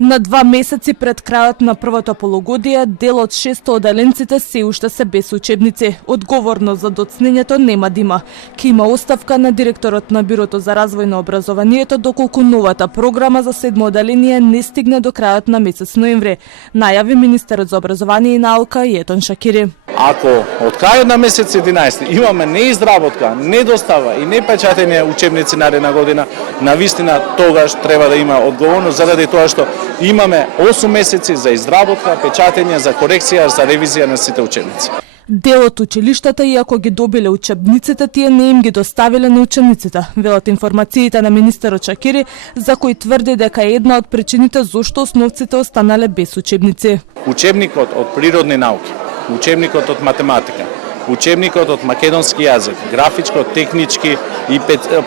На 2 месеци пред крајот на првото полугодие, дел од 600 оделенците се уште се без учебници. Одговорност за доцнењето нема да има. Ке има оставка на директорот на Бирото за развој на образованието доколку новата програма за 7 оделение не стигне до крајот на месец ноември, најави министерот за образование и наука Јетон Шакири. Ако од крајот на месец 11 имаме неизработка, недостава и непечатени учебници наредна година, навистина тогаш треба да има одговорност заради тоа што имаме 8 месеци за изработка, печатење, за корекција, за ревизија на сите учебници. Дел од училиштата, иако ги добиле учебниците, тие не им ги доставиле на учениците, велат информациите на министерот Шакири, за кој тврди дека е една од причините зошто основците останале без учебници. Учебникот од природни науки, учебникот од математика, учебникот од македонски јазик, графичко, технички и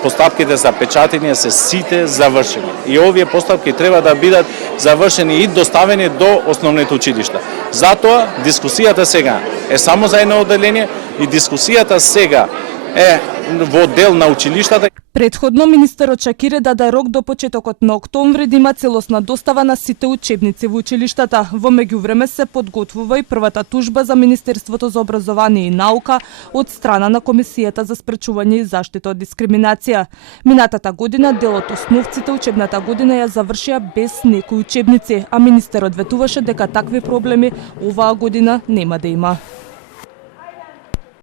поставките за печатење се сите завршени. И овие поставки треба да бидат завршени и доставени до основните училишта. Затоа дискусијата сега е само за едно оделение и дискусијата сега е во дел на училиштата. Претходно министерот Шакири даде рок до почетокот на октомври да има целосна достава на сите учебници во училиштата. Во меѓувреме се подготвува и првата тужба за Министерството за образование и наука од страна на Комисијата за спречување и заштита од дискриминација. Минатата година дел од основците учебната година ја завршија без некои учебници, а министерот ветуваше дека такви проблеми оваа година нема да има.